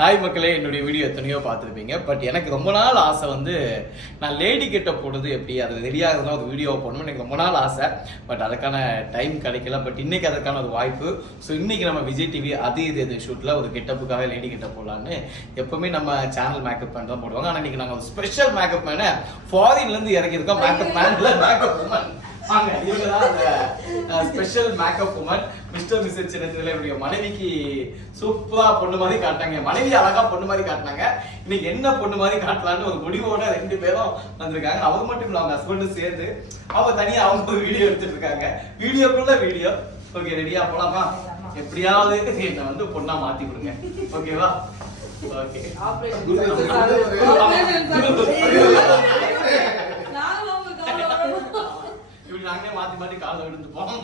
Hi மக்களே, என்னுடைய video எத்தனையோ பார்த்துருப்பீங்க. பட் எனக்கு ரொம்ப நாள் ஆசை வந்து நான் லேடி கிட்ட போடுறது எப்படி அது ரெடியாகிறதுனா ஒரு வீடியோ போடணும் எனக்கு ரொம்ப நாள் ஆசை. பட் அதுக்கான டைம் கிடைக்கல. பட் இன்னைக்கு அதுக்கான ஒரு வாய்ப்பு. ஸோ இன்னைக்கு நம்ம விஜய் டிவி இது ஷூட்டில் ஒரு கெட்டப்புக்காக லேடி கிட்ட போடலான்னு எப்பவுமே நம்ம சேனல் மேக்கப் மேன் தான் போடுவாங்க. ஆனால் இன்னைக்கு நாங்கள் ஒரு ஸ்பெஷல் மேக்கப் மேனை ஃபாரின்லேருந்து இறக்கியிருக்கோம். மேக்கப் மேன்ல மேக்கப் உமன் வாங்க, இவங்க தான் அந்த special makeup woman. Mister missus சின்னத்தில என்னுடைய மனைவிக்கு சூப்பரா பொண்ணு மாதிரி காட்டினாங்க. மனைவி அழகா பொண்ணு மாதிரி காட்டினாங்க. இன்னைக்கு என்ன பொண்ணு மாதிரி காட்டலான்னு ஒரு முடிவோட 2 பேரும் வந்திருக்காங்க. அவர் மட்டும் இல்லை, அவங்க ஹஸ்பண்டும் சேர்ந்து அவங்க தனியா அவங்க ஒரு வீடியோ எடுத்துட்டு இருக்காங்க. வீடியோக்குள்ள வீடியோ. ஓகே, ரெடியா போலாமா? எப்படியாவது என்னை வந்து பொண்ணா மாத்தி கொடுங்க. ஓகேவா? ஓகே. நாங்களே மாத்தி மாத்தி கால விழுந்து போனோம்.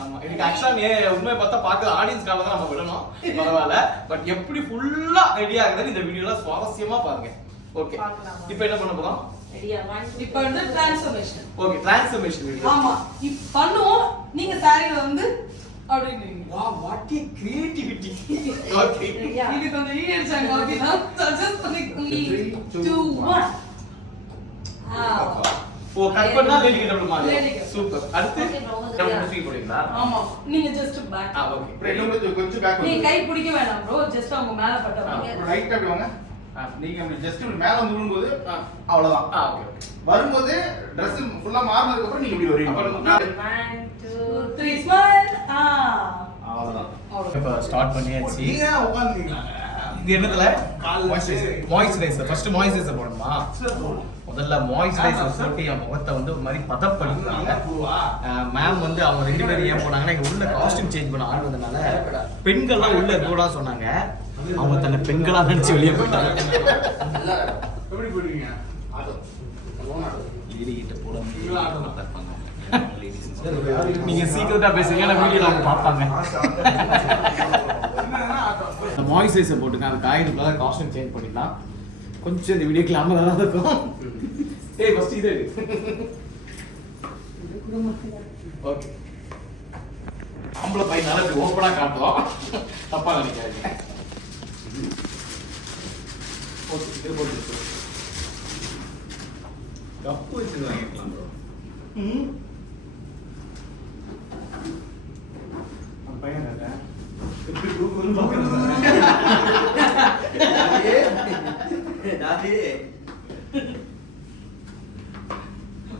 ஆமா, இதுக்கு ஆக்சுவலா உண்மையை பார்த்தா பார்க்க ஆடியன்ஸ் கால தான் நம்ம விடணும். பரவாயில்ல. பட் எப்படி ஃபுல்லா ரெடி ஆகுதுன்னு இந்த வீடியோல சுவாரஸ்யமா பாருங்க. ஓகே, இப்போ என்ன பண்ண போறோம்? இப்போ வந்து டிரான்ஸ்ஃபர்மேஷன். Okay, transformation video. ஆமா, இப்போ பண்ணுவோம். நீங்க சாரில வந்து அப்படிங்க. What a creativity. ஓகே, இது கொஞ்சம் ஈடுச்சாங்க. ஓகே, நான் சஜஸ்ட் பண்ணி 3 2 1. ஓ, கட் பண்ணா லேடி கிட்ட விடுமா? சூப்பர். அடுத்து நம்ம ஃப்ரீ போடுவீங்களா? ஆமா, நீங்க ஜஸ்ட் பேக். ஓகே. ரெண்டு கொஞ்சம் பேக் நீ கை பிடிக்க வேணாம் bro, ஜஸ்ட் அவங்க மேல பட்டவங்க ரைட் அப்படி வாங்க. நீங்க அப்படி ஜஸ்ட் மேல வந்து விழும்போது அவ்வளவுதான். ஓகே. வரும்போது Dress ஃபுல்லா மாறினதுக்கு அப்புறம் நீங்க இப்படி வருவீங்க. 1 2 3 ஸ்மைல். அவ்வளவுதான். இப்போ ஸ்டார்ட் பண்ணியாச்சு. நீங்க உட்கார்ந்தீங்க. இந்த இடத்துல கால் மாய்ஸ்சரைசர் ஃபர்ஸ்ட் மாய்ஸ்சரைசர் போடணுமா? முதல்ல மாய்ஸ்சரைசர் போட்டு என் முகத்தை வந்து ஒரு மாதிரி பதப்படுத்துறாங்க. மேம் வந்து அவங்க 2 பேரும் ஏன் போனாங்கன்னா இங்க உள்ள காஸ்டியூம் சேஞ்ச் பண்ண ஆள் வந்தனால பெண்கள்லாம் உள்ள கூட சொன்னாங்க. அவங்க தன்னை பெண்களா நினைச்சு வெளியே போயிட்டாங்க. எப்படி போடுவீங்க? லேடி கிட்ட போட நீங்க சீக்கிரட்டா பேசுங்க, ஏன்னா வீடியோல அவங்க பார்ப்பாங்க. மாய்ஸ்சரைசர் போட்டுங்க, அது காயினுக்குள்ள காஸ்டியூம் சேஞ்ச் பண்ணிடலாம். கொஞ்சம் இந்த வீடியோ கிளாமரா தான் இருக்கும். ஏய் ஃபர்ஸ்ட் இது ஓகே. ஆம்பளை பையனால இப்படி ஓப்பனா காட்டுறோம், தப்பா நினைக்காதீங்க. ஓகே, இது போட்டு கப்பு வச்சு வாங்கிக்கலாம் ப்ரோ. பையன் எப்படி கூகுள் பார்க்கணும்.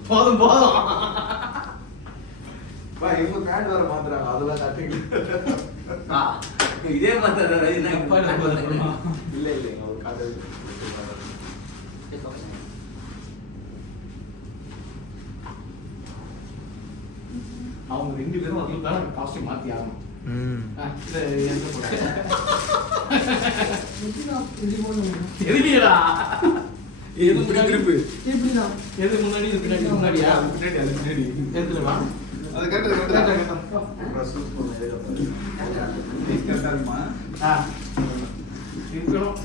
போதும் போதும். பா இவங்க பேண்ட் வர மாத்துறாங்க, அதெல்லாம் கட்டிங்க. இதே மாத்திர இல்ல இல்ல ஒரு காட்டு அவங்க 2 பேரும் அதுக்கான காஸ்டியூம் மாத்தி ஆகணும். எதுக்குடா? எது திருப்பு? எப்படிடா? எது முன்னாடி இது பின்னாடி? முன்னாடியா? பின்னாடி அது பின்னாடி. எதுலடா? அது கேட்டது பிரசூஸ் பண்ணது அப்படி. கரெக்ட்டா இருக்குமா? இருக்கணும்.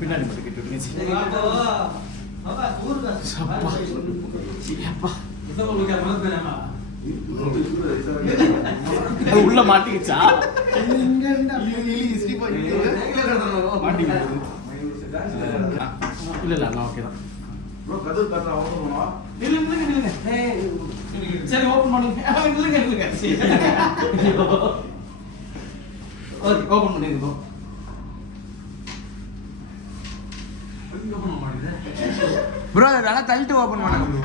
பின்னாடி மட்டும் கட்டி விட்டுருங்க. உள்ள மாட்டிக்கிச்சா? இல்ல இல்ல நான் ஓகே தான். சரி ஓபன் பண்ணுங்க. இல்லைங்க ஓகே, ஓபன் பண்ணிருக்கோம். ப்ரோ அதெல்லாம் தள்ளிட்டு ஓபன் பண்ணு ப்ரோ.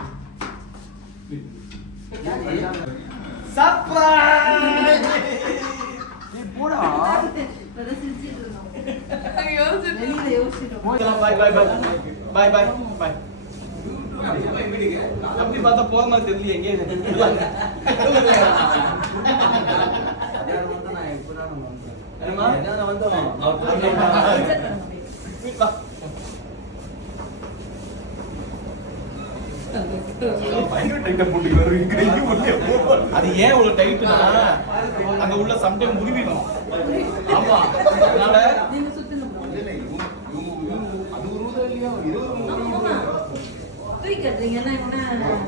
சர்ப்ரைஸ்! நீ போடா. Bye bye bye bye bye bye. அப்படி பார்த்தா போற மாதிரி தெரியல. எங்கே அது ஏன் ஒரு டைட்னா அங்க உள்ள சம்டைம் முறிவிடும். ஆமா, அதனால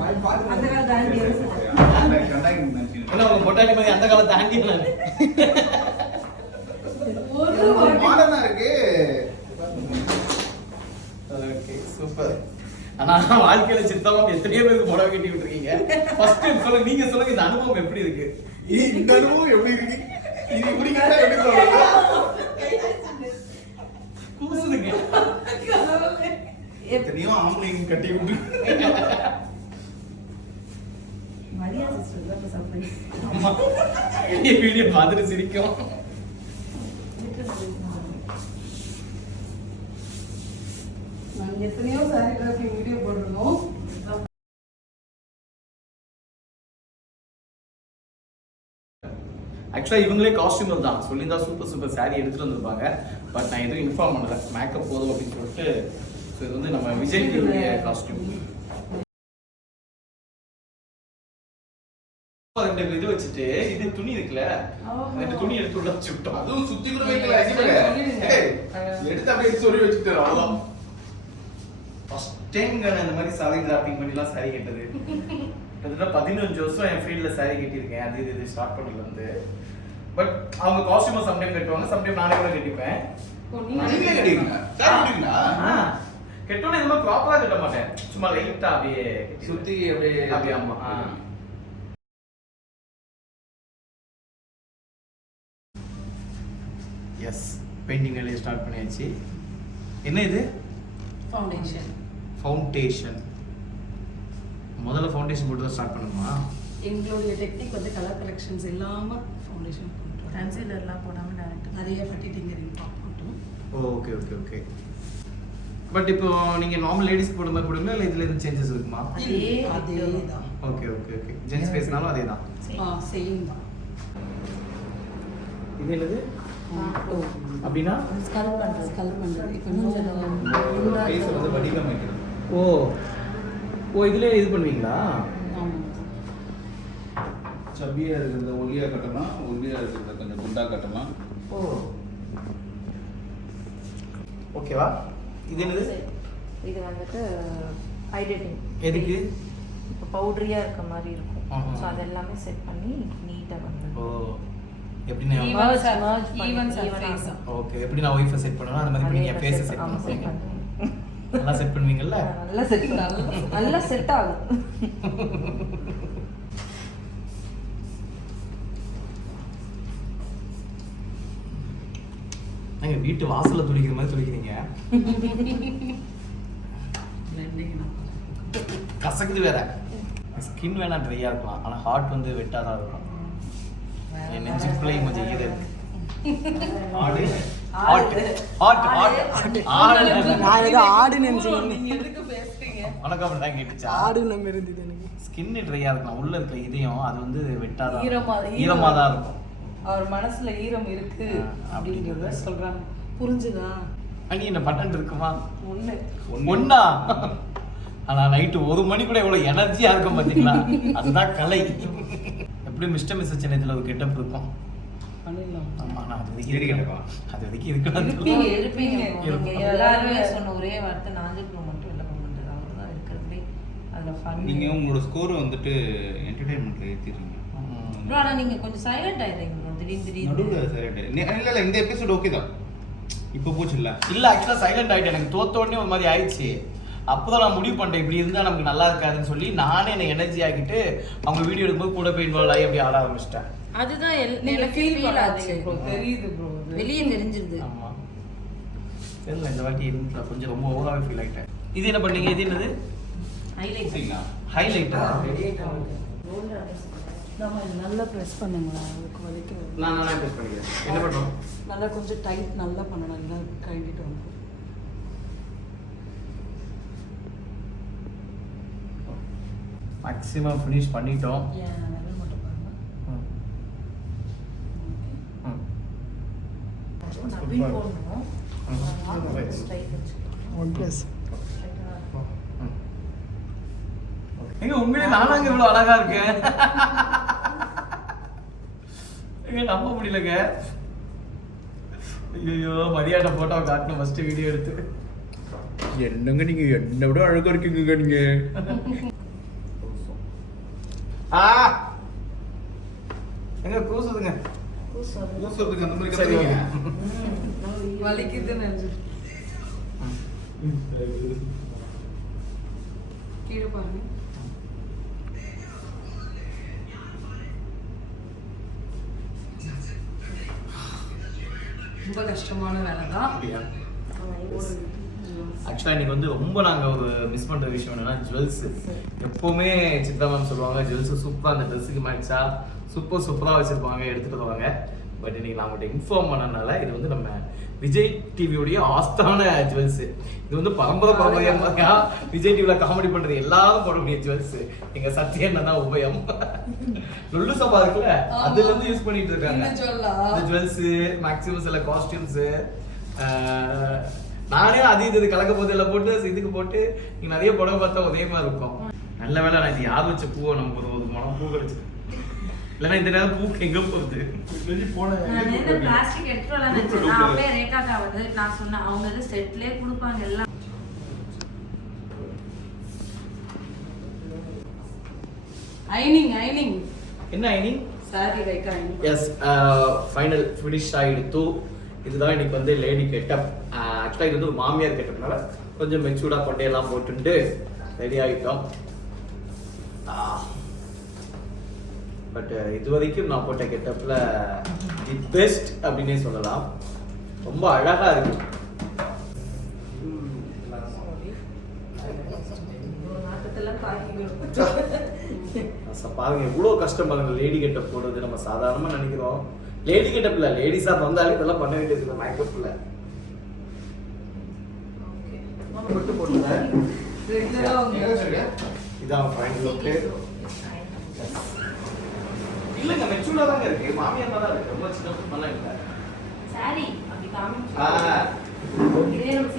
அந்த கால தாண்டி ஏன்னா உங்க பொட்டாட்டி மாதிரி அந்த காலத்தை தாண்டி நான் ஒரு மாடர்னா இருக்கு. Okay super. ஆனா வாழ்க்கையில சித்தமா எத்தனையோ பேருக்கு புடவை கட்டி விட்டுருக்கீங்க. ஃபர்ஸ்ட் டைம் சொல்லுங்க, நீங்க சொல்லுங்க இந்த அனுபவம் எப்படி இருக்கு? இந்த அனுபவம் எப்படி இருக்கு? இது இப்படி கேட்டா எப்படி சொல்றது? கூசுதுங்க. எத்தனையோ ஆம்பளைங்க கட்டி விட்டு. மரியாதை சொல்லுங்க சர்ப்ரைஸ். ஆமா. வீடியோ பார்த்துட்டு சிரிக்கும். நான் எத்தனையோ சாரி கிராஃபிங் வீடியோ போட்டிருந்தோம். ஆக்சுவலா இவங்களே காஸ்டியூமர் தான் சொல்லியிருந்தா சூப்பர் சூப்பர் சாரி எடுத்துட்டு வந்திருப்பாங்க. பட் நான் எதுவும் இன்ஃபார்ம் பண்ணல, மேக்கப் போதும் அப்படின்னு சொல்லிட்டு. ஸோ இது வந்து நம்ம விஜய் டிவியுடைய காஸ்டியூம். ரெண்டு இது வச்சுட்டு இது துணி இருக்குல்ல, ரெண்டு துணி எடுத்து உள்ள வச்சு விட்டோம். அதுவும் சுத்தி கூட வைக்கல. ஏய், எடுத்து அப்படியே சொல்லி வச்சுட்டு அவ்வளவுதான். ஃபர்ஸ்ட் டைம் நான் இந்த மாதிரி சாரி டிராப்பிங் பண்ணிலாம் சாரி கட்டது. கிட்டத்தட்ட 15 வருஷம் என் ஃபீல்டில் சாரி கட்டியிருக்கேன். அது இது ஸ்டார்ட் பண்ணதுல இருந்து. பட் அவங்க காஸ்டியூமை சம்டைம் கட்டுவாங்க, சம்டைம் நானே கூட கட்டிப்பேன். நீங்களே கட்டிருக்கீங்க. சாரி கட்டுவீங்களா? கெட்டோன்னு இந்த மாதிரி ப்ராப்பராக கட்ட மாட்டேன், சும்மா லைட்டாக அப்படியே சுத்தி அப்படியே அப்படியே. ஆமா. எஸ், பெயிண்டிங் வேலையை ஸ்டார்ட் பண்ணியாச்சு. என்ன இது? ஃபவுண்டேஷன். ஃபவுண்டேஷன். முதல்ல ஃபவுண்டேஷன் போட்டு தான் ஸ்டார்ட் பண்ணணுமா? எங்களுடைய டெக்னிக் வந்து கலர் கலெக்ஷன்ஸ் இல்லாம ஃபவுண்டேஷன் பண்றோம். கன்சீலர்லாம் போடாம டைரக்ட் நிறைய பட்டிட்டிங்கரிங் போட்டோம். Okay okay okay. பட் இப்போ நீங்க நார்மல் லேடிஸ் போடுற மாதிரி போடுங்க, இல்லை இதுல எதுவும் சேஞ்சஸ் இருக்குமா? அதேதான். Okay okay okay. ஜென்ஸ் ஃபேஸ்னாலும் அதே தான். சேம் தான். இது என்னது அப்படின்னா? ஸ்கல் பண்றது. ஸ்கல் பண்றது. இப்போ ஃபேஸ் வந்து வடிவமைக்கிறது. ஓ ஓ, இதுல இது பண்ணுவீங்களா? சப்பியா இருக்கிறத ஒல்லியா கட்டலாம், ஒல்லியா இருக்கிறத கொஞ்சம் குண்டா கட்டலாம். ஓ ஓகேவா. இது என்னது? இது வந்துட்டு ஹைட்ரேட்டிங். எதுக்கு? இப்போ பவுடரியா இருக்க மாதிரி இருக்கும். ஆஹா. ஸோ அது எல்லாமே செட் பண்ணி நீட்டா வந்து ஓ எப்படின்னா ஓகே, எப்படி நான் ஒய்ஃபை செட் பண்ணணும் அந்த மாதிரி நீங்க ஃபேஸை செட் பண்ணுவீங்க. நல்லா செட் பண்ணுவீங்கல்ல? நல்லா செட் நல்லா செட் ஆகும். நீங்க வீட்டு வாசல்ல துடிக்கிற மாதிரி துடிக்கிறீங்க. கசக்குது வேற. ஸ்கின் வேணா ட்ரையா இருக்கலாம், ஆனா ஹார்ட் வந்து வெட்டா தான் இருக்கும். என் நெஞ்சுக்குள்ளேயும் கொஞ்சம் ஈர இருக்கு. ஆடு ஹார்ட் ஹார்ட் ஹார்ட் ஆடு. நான் ஏதோ ஆடு நினைச்சேன். நீங்க எதுக்கு பேசுறீங்க? உனக்கு தான் கேட்டுச்சா? ஆடு நம்ம இருந்தது எனக்கு. ஸ்கின் ட்ரையா இருக்கலாம், உள்ள இருக்க இதயம் அது வந்து வெட்டாதான் ஈரமா- ஈரமா தான் இருக்கும். அவர் மனசுல ஈரம் இருக்கு அப்படிங்கிறத சொல்றாங்க. புரிஞ்சுதா? அனி என்ன பட்டன் இருக்குமா? ஒண்ணு. ஒண்ணா? ஆனா நைட்டு 1 மணி கூட எவ்வளவு எனர்ஜியா இருக்கும் பாத்தீங்களா? அதுதான் கலை. எப்படி மிஸ்டர் மிஸ் சென்னையில ஒரு கெட்டப் இருக்கும். பண்ணிடலாம். ஆமா, நான் அது சரி கேட்டப்பா. வரைக்கும் இருக்கணும். இருப்பீங்க. இருக்கும். நீங்க எல்லாருமே சொன்ன ஒரே வார்த்தை நாஞ்சில் மட்டும் இல்லை பண்ணுறது. அவ்வளோதான் இருக்கிறதுலே அதுல ஃபன். நீங்க உங்களோட ஸ்கோர் வந்துட்டு என்டர்டைன்மெண்ட்ல ஏத்திடுறீங்க. ப்ரோ ஆனா நீங்க கொஞ்சம் சைலண்ட் ஆயிடுறீங்க ப்ரோ. திடீர்னு நடுவுல சரி. இல்ல இந்த எபிசோட் ஓகே தான். இப்போ போச்சு இல்ல? இல்ல ஆக்சுவலா சைலண்ட் ஆயிட்டேன். எனக்கு தோத்த உடனே ஒரு மாதிரி ஆயிடுச்சு. அப்போதான் நான் முடிவு பண்ணிட்டேன், இப்படி இருந்தா நமக்கு நல்லா இருக்காதுன்னு சொல்லி நானே என்ன எனர்ஜி ஆகிட்டு அவங்க வீடியோ எடுக்கும்போது கூட போய் இன்வால்வ் ஆகி அப்படி ஆட ஆரம்பிச்சிட்டேன். அதுதான் நீங்க எனக்கு ஃபீல் ஃபீல் ஆச்சு பண்ணாதீங்க ப்ரோ. தெரியுது ப்ரோ. வெளியே தெரிஞ்சிருது. ஆமா தெரியல, இந்த வாட்டி இருந்தா கொஞ்சம் ரொம்ப ஓவராகவே ஃபீல் ஆகிட்டேன். இது என்ன பண்ணீங்க? இது என்னது? ஹைலைட். சரிங்களா? ஹைலைட்டா? நம்ம இதை நல்லா ப்ரெஸ் பண்ணுங்களா? அதுக்கு வரைக்கும் நானே ப்ரெஸ் பண்ணிக்கிறேன். என்ன பண்ணுறோம்? நல்லா கொஞ்சம் டைட் நல்லா பண்ணணும். நல்லா கழிட்டு வந்து மேக்ஸிமம் ஃபினிஷ் பண்ணிட்டோம். விரல் மட்டும் பாருங்க. நம்பி போடணும். ஸ்ட்ரைட் வச்சுக்கலாம். 1+. எங்க உண்மையிலே நானாங்க இவ்வளவு அழகா இருக்கேன். எங்க நம்ப முடியலங்க. ஐயோ, மரியாதை போட்டோ காட்டணும் ஃபர்ஸ்ட் வீடியோ எடுத்து. என்னங்க நீங்க என்ன விட அழகா இருக்கீங்க நீங்க. எங்க கூசுதுங்க. ஊசுறதுக்கு அந்த மாதிரி சரி, கத்துறீங்க. வலிக்குதுன்னு நினைச்சு கீழே பாருங்க. ரொம்ப கஷ்டமான வேலை தான். அப்படியா? ஆக்சுவலாக இன்னைக்கு வந்து ரொம்ப நாங்கள் ஒரு மிஸ் பண்ணுற விஷயம் என்னன்னா ஜுவல்ஸ். எப்போவுமே சித்ரா மேம் சொல்லுவாங்க ஜுவல்ஸ் சூப்பராக அந்த ட்ரெஸ்ஸுக்கு மேட்சா சூப்பராக வச்சுருப்பாங்க எடுத்துகிட்டு வருவாங்க. பட் இன்னைக்கு நான் உங்கள்கிட்ட இன்ஃபார்ம் பண்ணனால இது வந்து நம்ம விஜய் டிவியோடைய ஆஸ்தான ஜுவல்ஸ். இது வந்து பரம்பரையாக விஜய் டிவியில் காமெடி பண்ணுறது எல்லாரும் போடக்கூடிய ஜுவல்ஸ். எங்கள் சத்யன் தான் உபயம் லுல்லு சபா இருக்குல்ல அதுலேருந்து யூஸ் பண்ணிட்டு இருக்காங்க இந்த ஜுவல்ஸ். மேக்ஸிமம் சில காஸ்டியூம்ஸு நானே இது கலக்க போது எல்லாம் போட்டு இதுக்கு போட்டு நீங்க நிறைய புடவை பார்த்தா ஒரே மாதிரி இருக்கும். நல்ல வேலை நான் இது யார் வச்ச பூவை நம்ம ஒரு மனம் பூ கிடைச்சு இல்லைன்னா இந்த நேரம் பூக்கு எங்க போகுது பிளாஸ்டிக் எடுத்துட்டு வரலாம் நினைச்சேன். நான் அப்படியே ரேகாக்கா வந்து நான் சொன்னேன் அவங்க வந்து செட்லயே கொடுப்பாங்க எல்லாம். ஐனிங் என்ன ஐனிங் sorry Rekha ஐனிங். S final finish ஆகிடுத்து. இதுதான் இன்னைக்கு வந்து லேடி கெட்டப். ஆக்சுவலாக இது வந்து ஒரு மாமியார் கெட்டப்னால கொஞ்சம் மெச்சூர்டாக கொண்டையெல்லாம் போட்டுட்டு ரெடி ஆகிட்டோம். பட் இது வரைக்கும் நான் போட்ட கெட்டப்பில் தி பெஸ்ட் அப்படின்னே சொல்லலாம். ரொம்ப அழகாக இருக்கு. பாருங்க எவ்வளோ கஷ்டம் பாருங்க லேடி கெட்டப் போடுறது. நம்ம சாதாரணமாக நினைக்கிறோம் லேடி கெட்டப் இல்லை, லேடிஸா வந்தாலே இதெல்லாம் பண்ண வேண்டியது மேக்கப்ல. இதான் ஃபைனல் லுக். இல்லங்க மெச்சூர்டா தாங்க இருக்கு. மாமியார் தான் இருக்கு. ரொம்ப சின்ன பண்ணலாம் இல்ல. சாரி அப்படி காமிச்சு. இதே நம்ம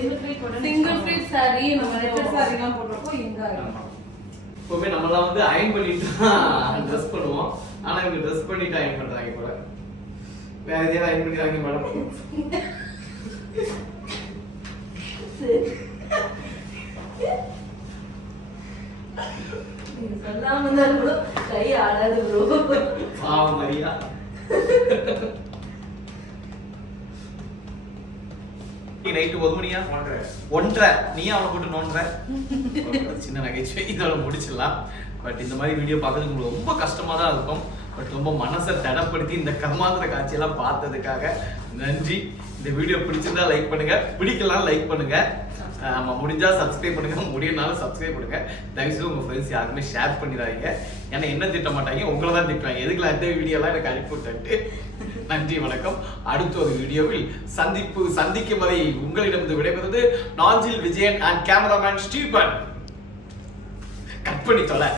சிங்கிள் ஃப்ளீட் சாரி நம்ம ரெட்டட் சாரிலாம் போடுறப்போ இங்க இருக்கும். இப்போவே நம்மலாம் வந்து அயன் பண்ணிட்டு தான் ட்ரெஸ் பண்ணுவோம். ஆனா இவங்க ட்ரெஸ் பண்ணிட்டு அயன் பண்றாங்க போல. வேற எதையாவது அயன் பண்ணிடுறாங்க மேடம். சொல்லாம தான் கூட கை ஆடாது ப்ரோ. பாவம் மரியா. நைட்டு 1 மணியா 1:30 நீயா அவனை போட்டு நோண்டுற சின்ன நகைச்சுவை இதோட முடிச்சிடலாம். பட் இந்த மாதிரி வீடியோ பார்க்கறதுக்கு உங்களுக்கு ரொம்ப கஷ்டமா தான் இருக்கும். பட் ரொம்ப மனசை தடப்படுத்தி இந்த கர்மாந்திர காட்சியெல்லாம் பார்த்ததுக்காக நன்றி. இந்த வீடியோ பிடிச்சிருந்தா லைக் பண்ணுங்க, பிடிக்கலாம் லைக் பண்ணுங்க, நம்ம முடிஞ்சா சப்ஸ்கிரைப் பண்ணுங்க, முடியனாலும் சப்ஸ்கிரைப் பண்ணுங்க. தயவுசெய்து உங்க ஃப்ரெண்ட்ஸ் யாருக்குமே ஷேர் பண்ணிடாதீங்க. ஏன்னா என்ன திட்ட மாட்டாங்க, உங்களை தான் திட்டுவாங்க. எதுக்குலாம் இந்த வீடியோலாம் எனக்கு அனுப்பி விட்டு. நன்றி வணக்கம். அடுத்த ஒரு வீடியோவில் சந்திக்கும் வரை உங்களிடம் விடைபெறுவது Nanjil Vijayan and cameraman Stephen. Cut பண்ணி தொலை.